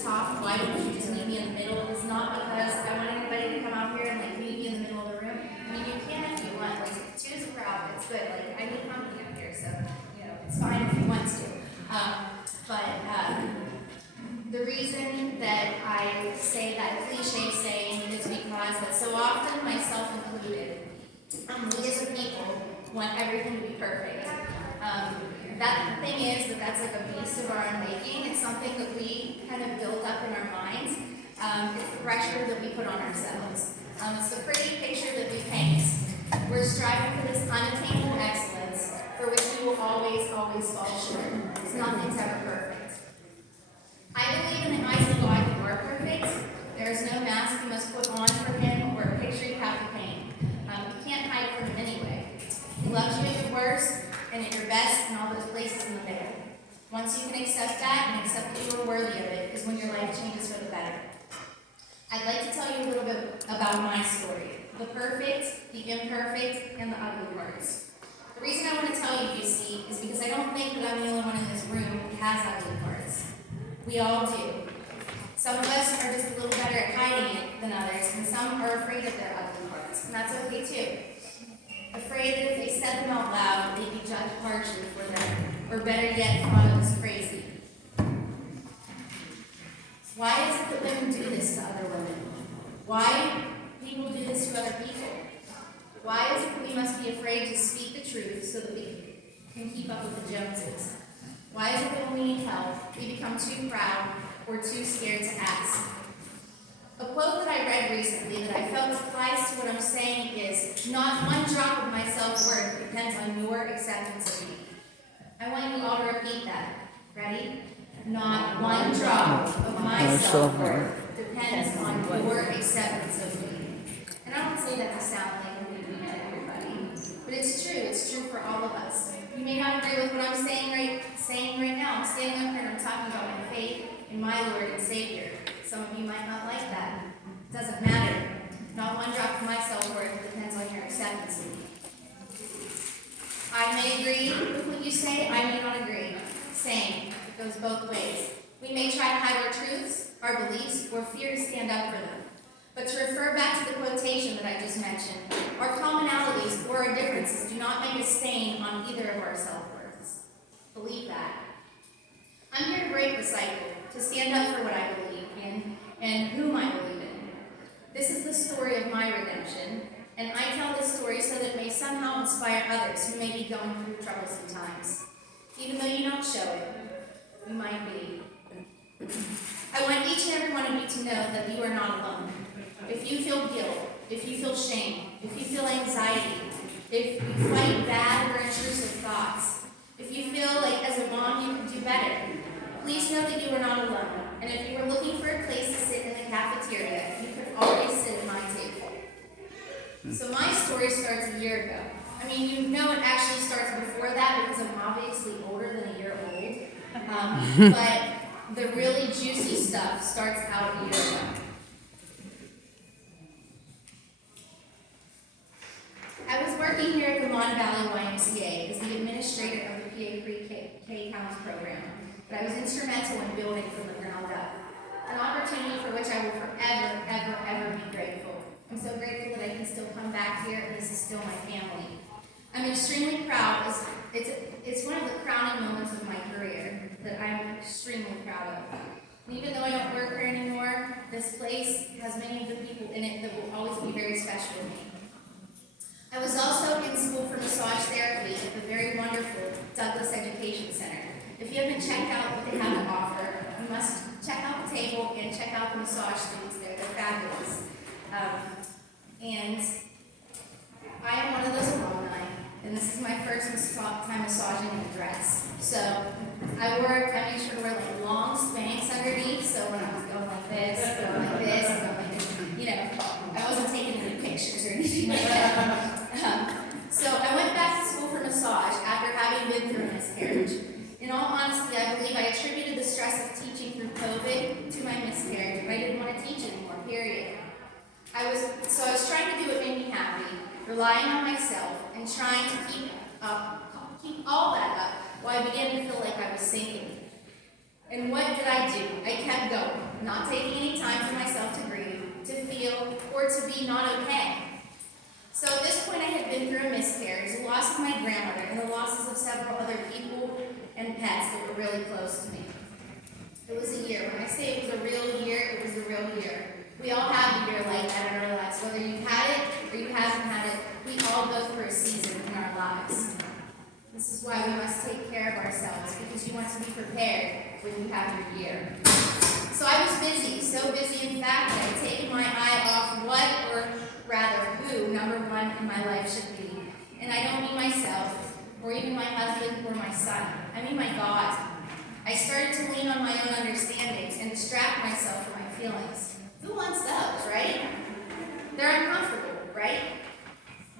this talk, why don't you just meet me in the middle, is not because I want anybody to come out here and like meet me in the middle of the room. I mean, you can if you want, like choose a crowd, it's good. Like I need company up here, so it's fine if you want to. The reason that I say that cliche saying is because that so often, myself included, we as a people want everything to be perfect. That thing is that's like a beast of our own making. It's something that we kind of build up in our minds. It's the pressure that we put on ourselves. It's the pretty picture that we paint. We're striving for this unattainable excellence for which we will always fall short. Nothing's ever perfect. I believe in the eyes of God you are perfect. There is no mask you must put on for him or a picture you have to paint. You can't hide from him anyway. He loves you at your worst and at your best and all those places in the middle. Once you can accept that and accept that you are worthy of it is when your life changes for the better. I'd like to tell you a little bit about my story. The perfect, the imperfect, and the ugly parts. The reason I want to tell you, you see, is because I don't think that I'm the only one in this room who has ugly parts. We all do. Some of us are just a little better at hiding it than others, and some are afraid of their ugly parts, and that's okay too. Afraid that if they said them out loud, they'd be judged harshly for them, or better yet, thought of as crazy. Why is it that women do this to other women? Why people do this to other people? Why is it that we must be afraid to speak the truth so that we can keep up with the Joneses? Why is it that when we need help, we become too proud or too scared to ask? A quote that I read recently that I felt applies to what I'm saying is, not one drop of my self-worth depends on your acceptance of me. I want you all to repeat that. Ready? Not one drop of my self-worth depends on your acceptance of me. And I don't say that to sound like I'm going to be at everybody, but it's true. It's true for all of us. You may not agree with what I'm saying right now. I'm standing up here and I'm talking about my faith in my Lord and Savior. Some of you might not like that. It doesn't matter. Not one drop of my self-worth depends on your acceptance of me. I may agree with what you say. I may not agree. Same. It goes both ways. We may try to hide our truths, our beliefs, or fear to stand up for them. But to refer back to the quotation that I just mentioned, our commonalities or our differences do not make a stain on either of our self-worths. Believe that. I'm here to break the cycle, to stand up for what I believe in and whom I believe in. This is the story of my redemption, and I tell this story so that it may somehow inspire others who may be going through troublesome times. Even though you don't show it, you might be. I want each and every one of you to know that you are not alone. If you feel guilt, if you feel shame, if you feel anxiety, if you fight bad or intrusive thoughts, if you feel like as a mom you can do better, please know that you are not alone. And if you were looking for a place to sit in the cafeteria, you could always sit at my table. So my story starts a year ago. I mean, you know it actually starts before that because I'm obviously older than a year old. But the really juicy stuff starts out a year ago. I was working here at the Mon Valley YMCA as the administrator of the PA Pre-K Counts program, but I was instrumental in building from the ground up. An opportunity for which I will forever, ever, ever be grateful. I'm so grateful that I can still come back here and this is still my family. I'm extremely proud. It's one of the crowning moments of my career that I'm extremely proud of. And even though I don't work here anymore, this place has many of the people in it that will always be very special to me. I was also in school for massage therapy at the very wonderful Douglas Education Center. If you haven't checked out what they have to offer, you must check out the table and check out the massage students there. They're fabulous. And I am one of those alumni, and this is my first time massaging in a dress. So I made sure to wear like long Spanx underneath, so when I was going like this, going like this, going like this, I wasn't taking any pictures or anything like that. So I went back to school for massage after having been through a miscarriage. In all honesty, I believe I attributed the stress of teaching through COVID to my miscarriage, but I didn't want to teach anymore, period. I was trying to do what made me happy, relying on myself, and trying to keep all that up while I began to feel like I was sinking. And what did I do? I kept going. not taking any time for myself to grieve, to feel, or to be not okay. So at this point I had been through a miscarriage, the loss of my grandmother, and the losses of several other people and pets that were really close to me. It was a year. When I say it was a real year, it was a real year. We all have a year like that in our lives. Whether you've had it or you haven't had it, we all go through a season in our lives. This is why we must take care of ourselves, because you want to be prepared when you have your year. So I was busy, so busy in fact that I had taken my eye off what, or rather who, number one in my life should be. And I don't mean myself, or even my husband or my son. I mean my God. I started to lean on my own understandings and distract myself from my feelings. Who wants those, right? They're uncomfortable, right?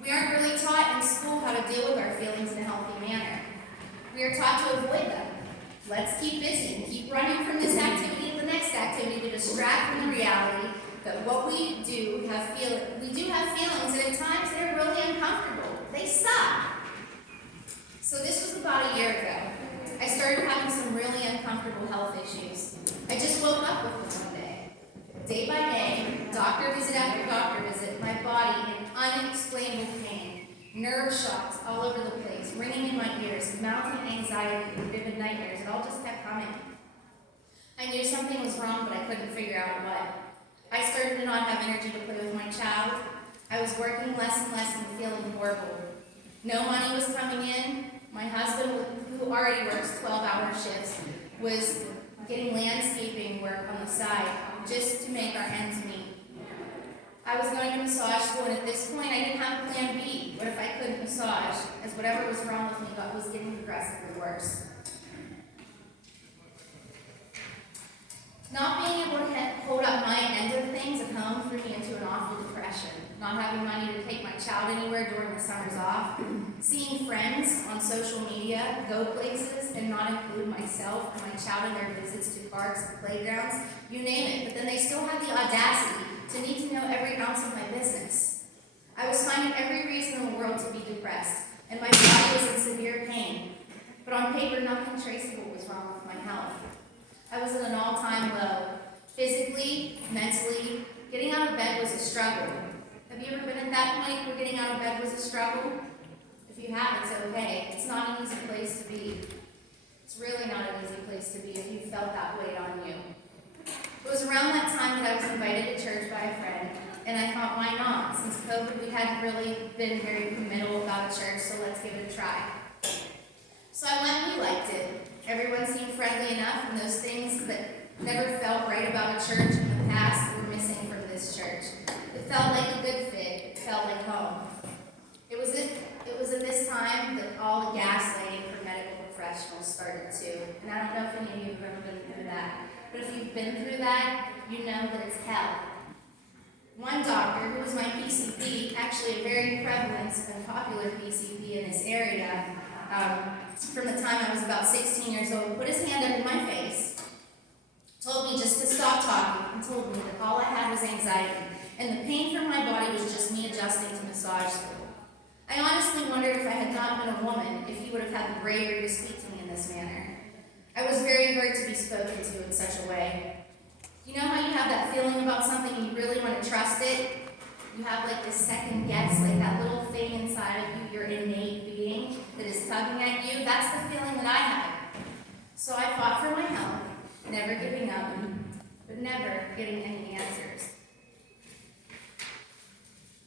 We aren't really taught in school how to deal with our feelings in a healthy manner. We are taught to avoid them. Let's keep busy and keep running from this activity to the next activity to distract from the reality that what we do have feelings, and at times they're really uncomfortable. They suck. So this was about a year ago. I started having some really uncomfortable health issues. I just woke up with them one day. Day by day, doctor visit after doctor visit, my body in unexplainable pain, nerve shocks all over the place, ringing in my ears, mounting anxiety and vivid nightmares. It all just kept coming. I knew something was wrong, but I couldn't figure out what. I started to not have energy to play with my child. I was working less and less and feeling horrible. No money was coming in. My husband, who already works 12-hour shifts, was getting landscaping work on the side just to make our ends meet. I was going to massage school, and at this point I didn't have a plan B. What if I couldn't massage, as whatever was wrong with me was getting progressively worse. Not being able to hold up my end of things at home threw me into an awful depression. Not having money to take my child anywhere during the summers off, seeing friends on social media go places and not include myself and my child in their visits to parks and playgrounds, you name it, but then they still have the audacity to need to know every ounce of my business. I was finding every reason in the world to be depressed, and my body was in severe pain, but on paper nothing traceable was wrong with my health. I was at an all-time low. Physically, mentally, getting out of bed was a struggle. Have you ever been at that point where getting out of bed was a struggle? If you have, it's okay. It's not an easy place to be. It's really not an easy place to be if you felt that weight on you. It was around that time that I was invited to church by a friend, and I thought, why not? Since COVID, we hadn't really been very committal about a church, so let's give it a try. So I went and we liked it. Everyone seemed friendly enough, and those things that never felt right about a church in the past were missing from this church. It felt like a good fit. It felt like home. It was at this time that all the gaslighting for medical professionals started too. And I don't know if any of you have ever been through that. But if you've been through that, you know that it's hell. One doctor, who was my PCP, actually a very prevalent and popular PCP in this area, from the time I was about 16 years old, put his hand up in my face, told me just to stop talking, and told me that all I had was anxiety, and the pain from my body was just me adjusting to massage school. I honestly wondered if I had not been a woman, if he would have had the bravery to speak to me in this manner. I was very hurt to be spoken to in such a way. You know how you have that feeling about something and you really want to trust it? You have like this second guess, like that little thing inside of you, your innate being that is tugging at you. That's the feeling that I had. So I fought for my health, never giving up, but never getting any answers.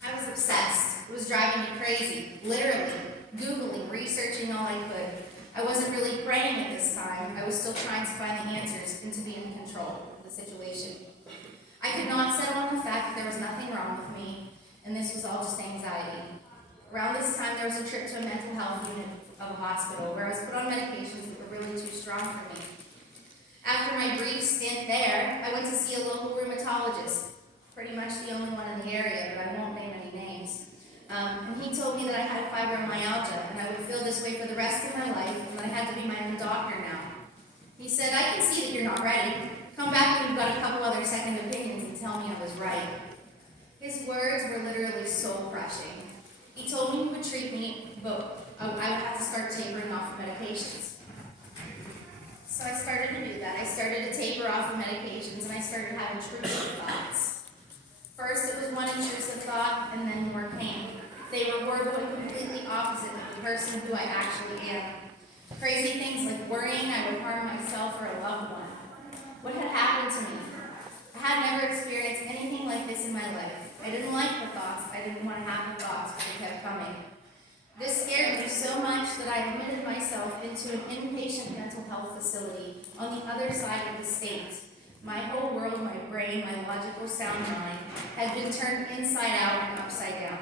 I was obsessed. It was driving me crazy, literally, Googling, researching all I could. I wasn't really praying at this time. I was still trying to find the answers and to be in control of the situation. I could not settle on the fact that there was nothing wrong with me, and this was all just anxiety. Around this time, there was a trip to a mental health unit of a hospital where I was put on medications that were really too strong for me. After my brief stint there, I went to see a local rheumatologist, pretty much the only one in the area, but I won't name any names. And he told me that I had fibromyalgia, and I would feel this way for the rest of my life, and that I had to be my own doctor now. He said, I can see that you're not ready. Come back when you've got a couple other second opinions and tell me I was right. His words were literally soul-crushing. He told me he would treat me, but I would have to start tapering off of medications. So I started to do that. I started to taper off of medications, and I started started having intrusive thoughts. First, it was one intrusive thought, and then more came. They were going completely opposite of the person who I actually am. Crazy things like worrying I would harm myself or a loved one. What had happened to me? I had never experienced anything like this in my life. I didn't like the thoughts. I didn't want to have the thoughts, but they kept coming. This scared me so much that I admitted myself into an inpatient mental health facility on the other side of the state. My whole world, my brain, my logical sound mind, had been turned inside out and upside down.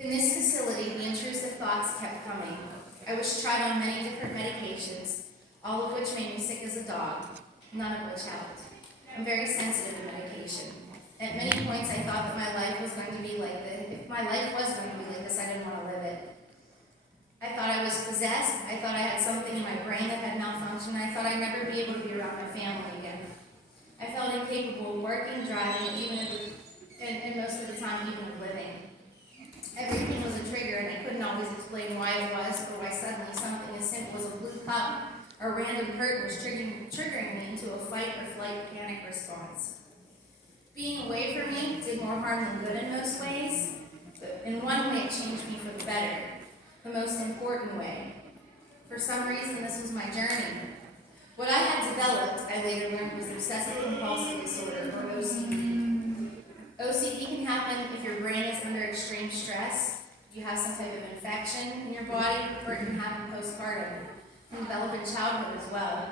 In this facility, the intrusive thoughts kept coming. I was tried on many different medications, all of which made me sick as a dog, none of which helped. I'm very sensitive to medication. At many points, I thought that my life was going to be like this. If my life was going to be like this, I didn't want to live it. I thought I was possessed. I thought I had something in my brain that had malfunctioned. I thought I'd never be able to be around my family again. I felt incapable of working, driving, and most of the time, even of living. Everything was a trigger, and I couldn't always explain why it was, or why suddenly something as simple as a blue cup or a random curtain was triggering me into a fight or flight panic response. Being away from me did more harm than good in most ways, but in one way it changed me for the better, the most important way. For some reason, this was my journey. What I had developed, I later learned, was obsessive compulsive disorder, or OCD. OCD can happen if your brain is under extreme stress, you have some type of infection in your body, or it can happen postpartum. It can develop in childhood as well.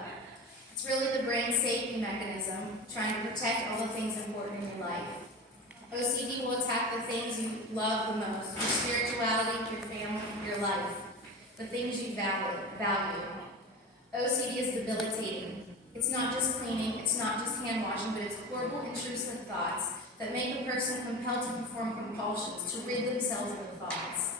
It's really the brain's safety mechanism, trying to protect all the things important in your life. OCD will attack the things you love the most, your spirituality, your family, your life, the things you value. OCD is debilitating. It's not just cleaning, it's not just hand washing, but it's horrible, intrusive thoughts that make a person compelled to perform compulsions, to rid themselves of the thoughts.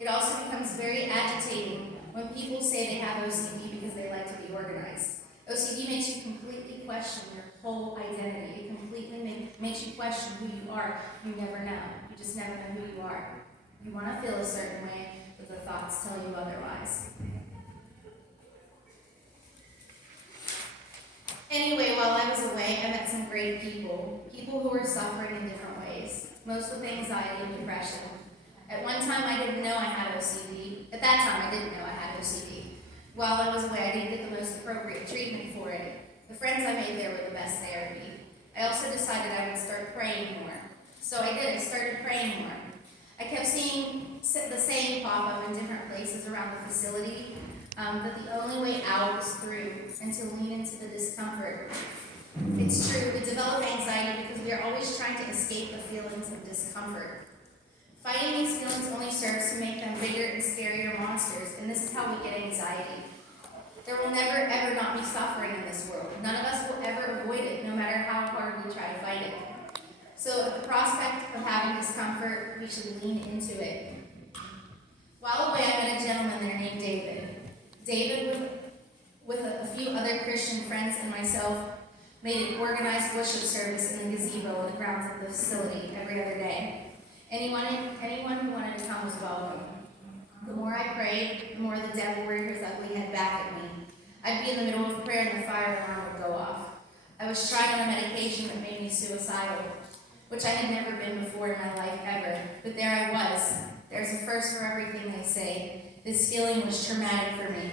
It also becomes very agitating when people say they have OCD because they like to be organized. OCD makes you completely question your whole identity. It completely makes you question who you are. You never know. You just never know who you are. You want to feel a certain way, but the thoughts tell you otherwise. Anyway, while I was away, I met some great people who were suffering in different ways, most with anxiety and depression. At one time, I didn't know I had OCD. At that time, I didn't know I had OCD. While I was away, I didn't get the most appropriate treatment for it. The friends I made there were the best therapy. I also decided I would start praying more. So I did. I started praying more. I kept seeing the saying pop up in different places around the facility, that the only way out was through, and to lean into the discomfort. It's true, we develop anxiety because we are always trying to escape the feelings of discomfort. Fighting these feelings only serves to make them bigger and scarier monsters, and this is how we get anxiety. There will never, ever not be suffering in this world. None of us will ever avoid it, no matter how hard we try to fight it. So at the prospect of having discomfort, we should lean into it. While away, I met a gentleman there named David. David, with a few other Christian friends and myself, made an organized worship service in the gazebo on the grounds of the facility every other day. Anyone who wanted to come was welcome. The more I prayed, the more the devil reared his ugly head back at me. I'd be in the middle of prayer and the fire alarm would go off. I was tried on a medication that made me suicidal, which I had never been before in my life ever. But there I was. There's a first for everything, they say. This feeling was traumatic for me.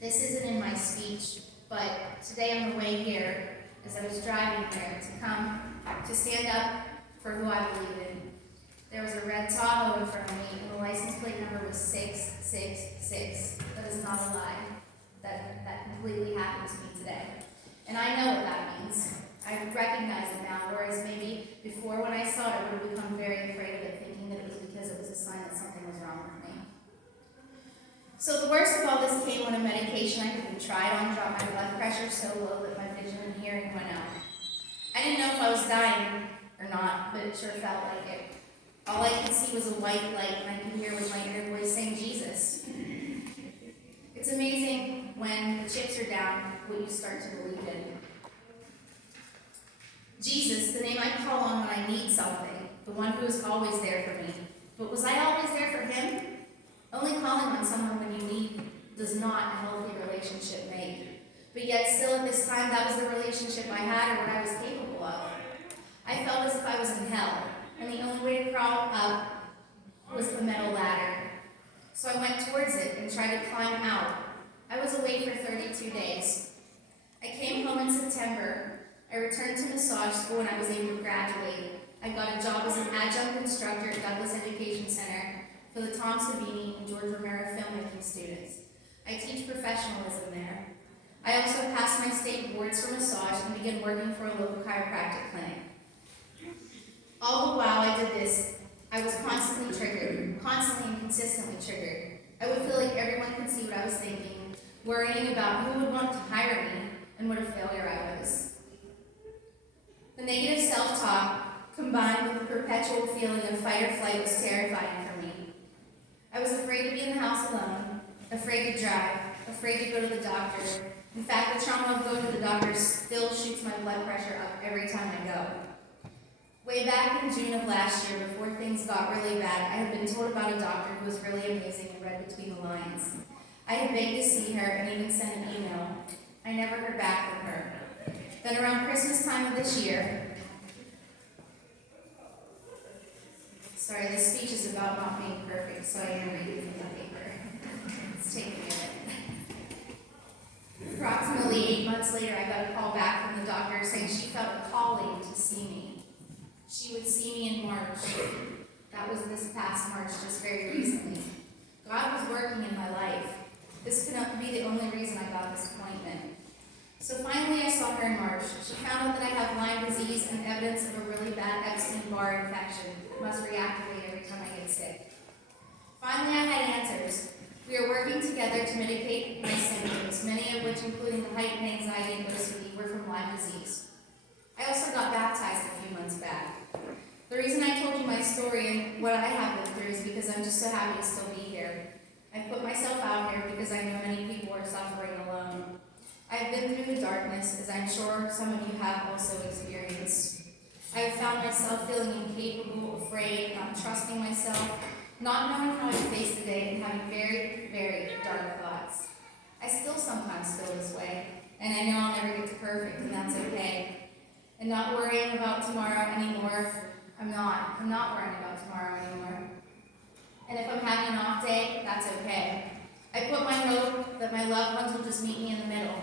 This isn't in my speech, but today on the way here, as I was driving there to come to stand up for who I believe in, there was a red Tahoe in front of me, and the license plate number was 666. That is not a lie. That completely happened to me today. And I know what that means. I recognize it now, whereas maybe before when I saw it, I would have become very afraid of it, thinking that it was because it was a sign that something was wrong with me. So the worst of all this came when a medication I had been tried on dropped my blood pressure so low that my vision and hearing went out. I didn't know if I was dying or not, but it sure felt like it. All I could see was a white light, and I could hear was my inner voice saying, Jesus. It's amazing when the chips are down, what you start to believe in. Jesus, the name I call on when I need something, the one who is always there for me. But was I always there for him? Only calling on someone when you need does not a healthy relationship make. But yet still at this time, that was the relationship I had or what I was capable of. I felt as if I was in hell, and the only way to crawl up was the metal ladder. So I went towards it and tried to climb out. I was away for 32 days. I came home in September. I returned to massage school and I was able to graduate. I got a job as an adjunct instructor at Douglas Education Center for the Tom Savini and George Romero filmmaking students. I teach professionalism there. I also passed my state boards for massage and began working for a local chiropractic clinic. All the while I did this, I was constantly triggered, constantly and consistently triggered. I would feel like everyone could see what I was thinking, worrying about who would want to hire me and what a failure I was. The negative self-talk, combined with the perpetual feeling of fight or flight, was terrifying for me. I was afraid to be in the house alone, afraid to drive, afraid to go to the doctor. In fact, the trauma of going to the doctor still shoots my blood pressure up every time I go. Way back in June of last year, before things got really bad, I had been told about a doctor who was really amazing and read between the lines. I had begged to see her and even sent an email. I never heard back from her. Then around Christmas time of this year, sorry, this speech is about not being perfect, so I am reading from the paper. It's taking me a minute. Approximately 8 months later, I got a call back from the doctor saying she felt a calling to see me. She would see me in March. That was this past March, just very recently. God was working in my life. This could not be the only reason I got this appointment. So finally I saw her in March. She found out that I have Lyme disease and evidence of a really bad Epstein-Barr infection that must reactivate every time I get sick. Finally I had answers. We are working together to mitigate my symptoms, many of which, including the heightened anxiety and OCD, were from Lyme disease. I also got baptized a few months back. The reason I told you my story and what I have been through is because I'm just so happy to still be here. I've put myself out here because I know many people are suffering alone. I've been through the darkness, as I'm sure some of you have also experienced. I have found myself feeling incapable, afraid, not trusting myself, not knowing how to face the day, and having very, very dark thoughts. I still sometimes feel this way, and I know I'll never get to perfect, and that's okay. And not worrying about tomorrow anymore. I'm not worrying about tomorrow anymore. And if I'm having an off day, that's okay. I put my hope that my loved ones will just meet me in the middle.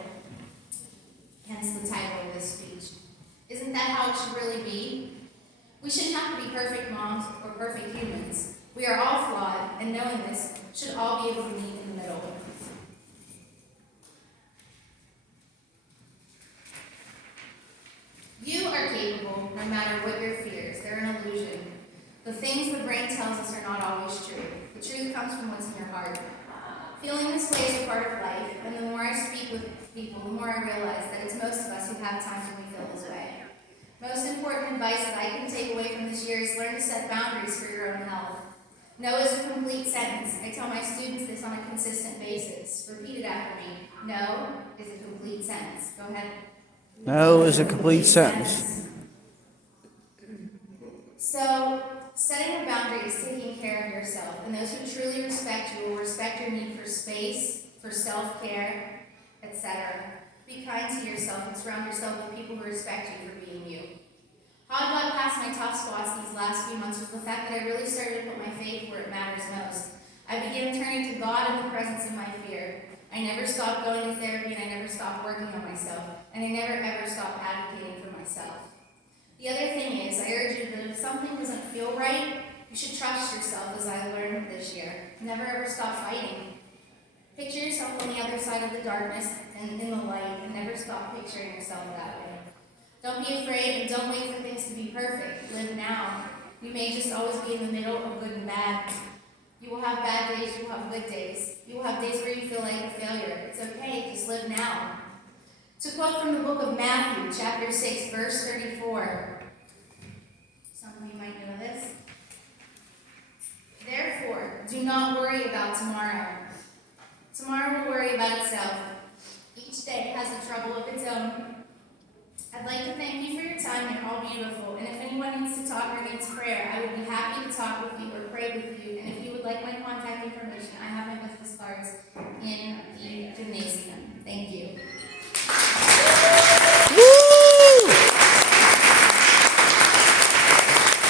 Hence the title of this speech. Isn't that how it should really be? We shouldn't have to be perfect moms or perfect humans. We are all flawed, and knowing this, should all be able to meet in the middle. You are capable, no matter what your fears. They're an illusion. The things the brain tells us are not always true. The truth comes from what's in your heart. Feeling this way is a part of life, and the more I speak with people, the more I realize that it's most of us who have times when we feel this way. Most important advice that I can take away from this year is learn to set boundaries for your own health. No is a complete sentence. I tell my students this on a consistent basis. Repeat it after me. No is a complete sentence. Go ahead. No is a complete sentence. So, setting a boundary is taking care of yourself, and those who truly respect you will respect your need for space, for self-care, etc. Be kind to yourself and surround yourself with people who respect you for being you. How I got past my tough spots these last few months was the fact that I really started to put my faith where it matters most. I began turning to God in the presence of my fear. I never stopped going to therapy, and I never stopped working on myself, and I never ever stopped advocating for myself. The other thing is, I urge you that if something doesn't feel right, you should trust yourself, as I learned this year. Never ever stop fighting. Picture yourself on the other side of the darkness and in the light, and never stop picturing yourself that way. Don't be afraid, and don't wait for things to be perfect. Live now. You may just always be in the middle of good and bad. You will have bad days, you will have good days. You will have days where you feel like a failure. It's okay, just live now. To quote from the book of Matthew, chapter 6, verse 34. Some of you might know this. Therefore, do not worry about tomorrow. Tomorrow will worry about itself. Each day has a trouble of its own. I'd like to thank you for your time. You're all beautiful. And if anyone needs to talk or needs prayer, I would be happy to talk with you or pray with you. And if you would like like my contact information, I have my business cards in the gymnasium. Thank you.